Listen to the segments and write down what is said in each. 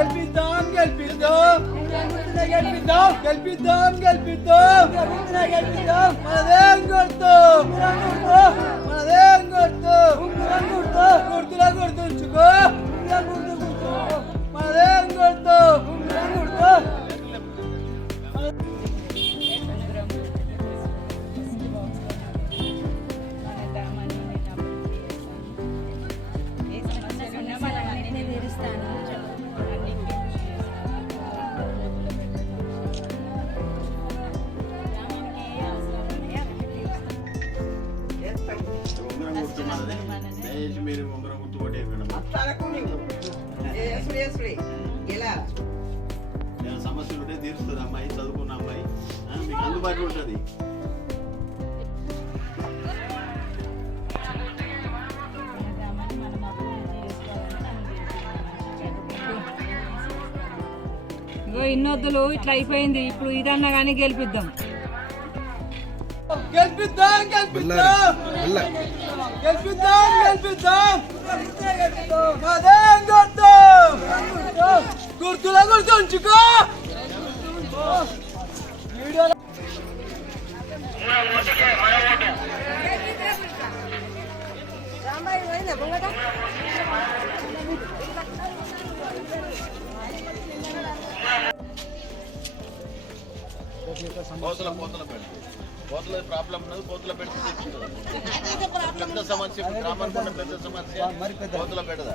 గెలిపిద్దాం గెలిపిద్దాం గెలిపిద్దాం గెలిపిద్దాం గెలిపిద్దాం గెలిపిద్దాం మనదేం గుర్తు మనదేం గుర్తు గుర్తు గుర్తులా గుర్తుంచుకో మనదేం ఏమైనా సమస్యలు ఉంటే తీరుస్తుంది అమ్మాయి? చదువుకున్న అమ్మాయి? మీకు అందుబాటులో ఉంటుంది. ఇన్నొద్దులు ఇట్లా అయిపోయింది. ఇప్పుడు ఇదన్నా కానీ గెలిపిద్దాం. గెలిపిద్దాం గెలిపిద్దాం. గెలిపిద్దాం గెలిపిద్దాం. గుర్తులా వీడియోలో కోతల కోతల పెడ కోతల ప్రాబ్లం ఉన్నది కోతల తెచ్చుకుంటుంది పెద్ద సమస్య గ్రామానికి పెద్ద సమస్య. కోతల పెడదా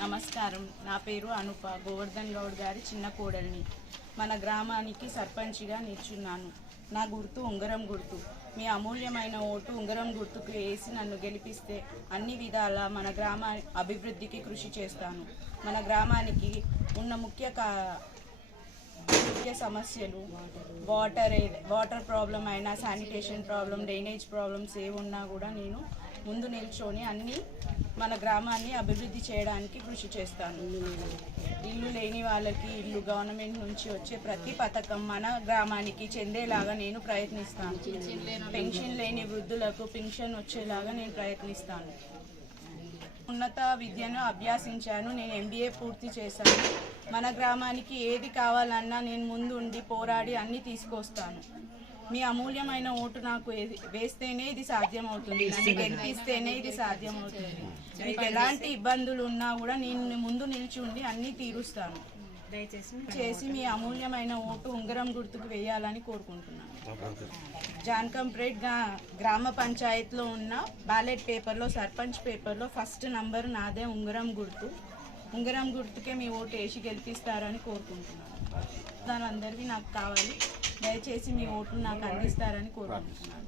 నమస్కారం. నా పేరు అనుప. గోవర్ధన్ గౌడ్ గారి చిన్న కోడల్ని. మన గ్రామానికి సర్పంచ్గా నిల్చున్నాను. నా గుర్తు ఉంగరం గుర్తు. మీ అమూల్యమైన ఓటు ఉంగరం గుర్తుకు వేసి నన్ను గెలిపిస్తే అన్ని విధాల మన గ్రామ అభివృద్ధికి కృషి చేస్తాను. మన గ్రామానికి ఉన్న ముఖ్య కా ముఖ్య సమస్యలు వాటర్ వాటర్ ప్రాబ్లం అయినా శానిటేషన్ ప్రాబ్లం డ్రైనేజ్ ప్రాబ్లమ్స్ ఏమున్నా కూడా నేను ముందు నిల్చొని అన్ని మన గ్రామాన్ని అభివృద్ధి చేయడానికి కృషి చేస్తాను ఇల్లు లేని వాళ్ళకి ఇల్లు గవర్నమెంట్ నుంచి వచ్చే ప్రతి పథకం మన గ్రామానికి చెందేలాగా నేను ప్రయత్నిస్తాను. పెన్షన్ లేని వృద్ధులకు పెన్షన్ వచ్చేలాగా నేను ప్రయత్నిస్తాను. ఉన్నత విద్యను అభ్యాసించాను నేను ఎంబీఏ పూర్తి చేశాను. మన గ్రామానికి ఏది కావాలన్నా నేను ముందు ఉండి పోరాడి అన్ని తీసుకొస్తాను. మీ అమూల్యమైన ఓటు నాకు వేస్తేనే ఇది సాధ్యమవుతుంది. నన్ను గెలిపిస్తేనే ఇది సాధ్యమవుతుంది. మీకు ఎలాంటి ఇబ్బందులు ఉన్నా కూడా నేను ముందు నిలిచి ఉండి అన్ని తీరుస్తాను. చేసి మీ అమూల్యమైన ఓటు ఉంగరం గుర్తుకు వేయాలని కోరుకుంటున్నాను. జాన్కంపేట్గా గ్రామ పంచాయత్లో ఉన్న బ్యాలెట్ పేపర్లో సర్పంచ్ పేపర్లో ఫస్ట్ నంబర్ నాదే ఉంగరం గుర్తు. ఉంగరం గుర్తుకే మీ ఓటు వేసి గెలిపిస్తారని కోరుకుంటున్నాను. దాని అందరికీ నాకు కావాలి. దయచేసి మీ ఓట్లు నాకు అందిస్తారని కోరుకుంటున్నాను.